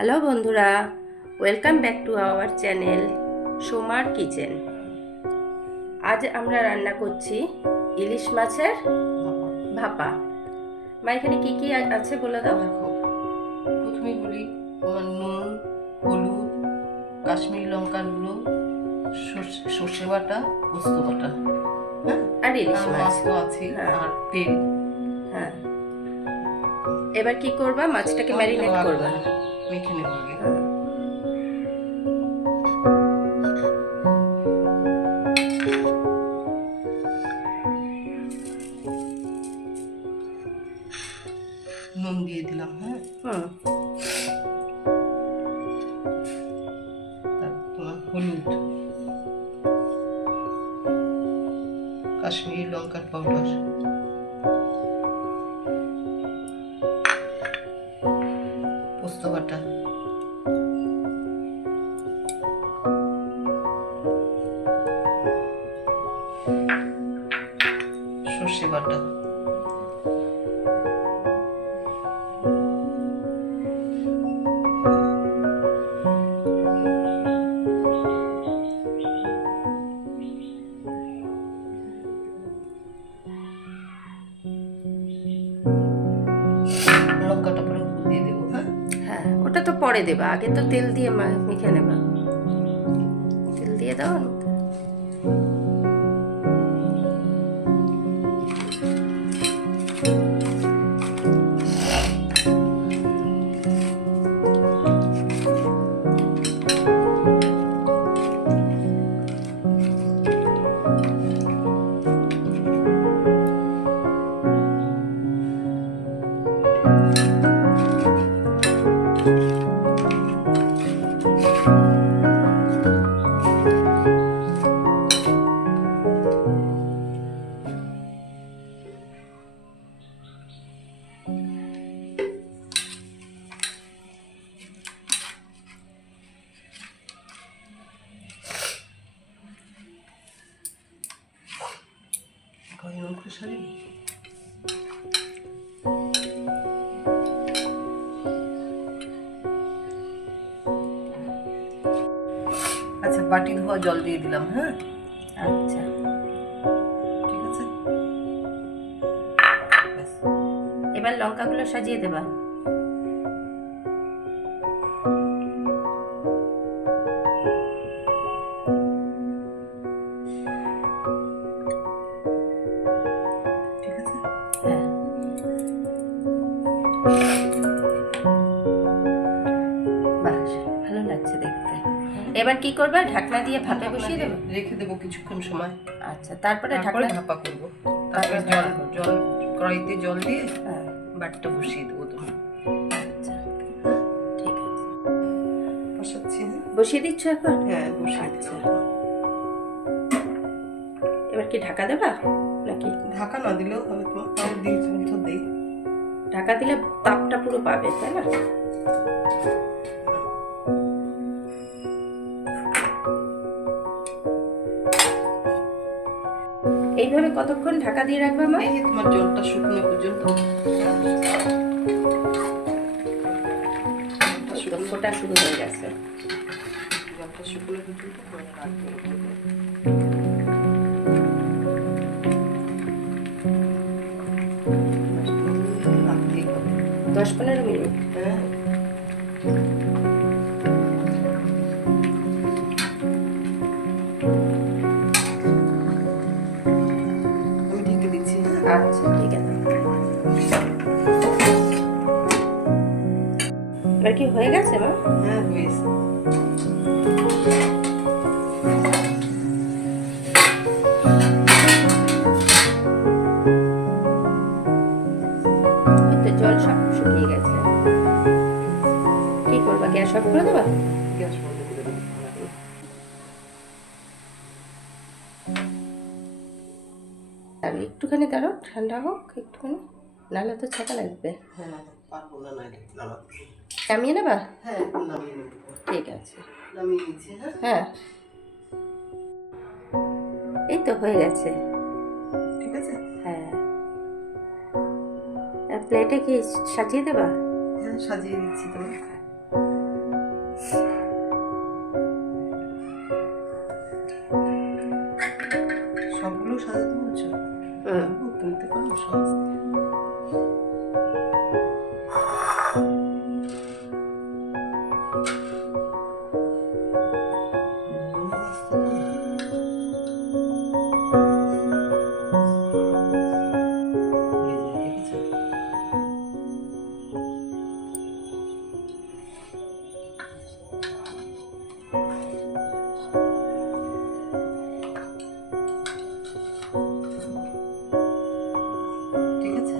Hello বন্ধুরা, welcome back to our channel সোমার kitchen. আজ আমরা রান্না করছি ইলিশ মাছের ভাপা। মা এখানে কি কি আছে বলে দাও। দেখো, প্রথমেই বলি তোমার নুন, হলুদ, কাশ্মীরি লঙ্কার গুঁড়ো, সর্ষে বাটা, পোস্ত বাটা, হ্যাঁ, আর ইলিশ আর মাছ মাছ তো আছে, হ্যাঁ আর তেল। হ্যাঁ। এবার কি করবা? মাছটাকে ম্যারিনেট করবা। মেখে নেবো আগে। নুন দিয়ে দিলাম, হ্যাঁ, হুম তারপর তোমার হলুদ, কাশ্মীরি লঙ্কার পাউডার, পোস্ত বাটা, সর্ষে বাটা, লঙ্কাটা পরে উপর দিয়ে দেবো, হ্যাঁ। হ্যাঁ, ওটা তো পরে দেবা, আগে তো তেল দিয়ে মেখে নেবা। তেল দিয়ে দাও। আচ্ছা, বাটি ধোয়া জল দিয়ে দিলাম, হ্যাঁ। আচ্ছা, ঠিক আছে, ব্যাস। এবার লঙ্কাগুলো সাজিয়ে দেবা। ঠিক আছে, হ্যাঁ, বাহ, ভালো লাগছে দেখতে। এবার কি করবে? ঢাকনা দিয়ে ভাপে বসিয়ে দেবে। রেখে দেবো কিছুক্ষণ সময়। আচ্ছা, তারপরে তারপরে ঢাকনা। ভাপা করবো। তারপরে তারপরে জল ভাপা করবো। জল কড়াইতে জল দিয়ে হ্যাঁ, বাটিটা বসিয়ে দেবো তোমার। আচ্ছা, ঠিক আছে। বসাচ্ছি, হ্যাঁ। বসিয়ে দিচ্ছ এখন? হ্যাঁ, বসিয়ে আচ্ছা, দিচ্ছি। এবার কি ঢাকা দেবা নাকি? ঢাকা না দিলেও হবে, তোমার তাও দিয়ে দিই। ঢাকা দিলে তাপটা পুরো পাবে, তাই না? এইভাবে কতক্ষণ ঢাকা দিয়ে রাখবে মা? এই যে তোমার জলটা শুকনো পর্যন্ত। ফোটা শুরু হয়ে গেছে। জলটা শুকনো পর্যন্ত করে রাখবো। 10-15 মিনিট। হ্যাঁ, আমি ঢেকে দিচ্ছি, হ্যাঁ। আচ্ছা, ঠিক আছে। এবার কি হয়ে গেছে মা? হ্যাঁ, হয়েছে। ওই তো জল সব শুকিয়ে গেছে। কি করবা? গ্যাস অফ করে দেবা? গ্যাস বন্ধ করে দেবো। আর একটুখানি দাঁড়াও, ঠান্ডা হোক একটুখানি, নাহলে তো ছাকা লাগবে। হ্যাঁ, পারবো না নামাতে। নামিয়ে নেবা? হ্যাঁ, নামিয়ে নেবো। ঠিক আছে। নামিয়ে নিচ্ছি, হ্যাঁ। হ্যাঁ, এই তো হয়ে গেছে। ঠিক আছে, হ্যাঁ, প্লেটে কি সাজিয়ে দেবা? হ্যাঁ, সাজিয়ে দিচ্ছি তোমার। বসো আস্তে। হয়ে যায়, দেখেছো? ঠিক আছে।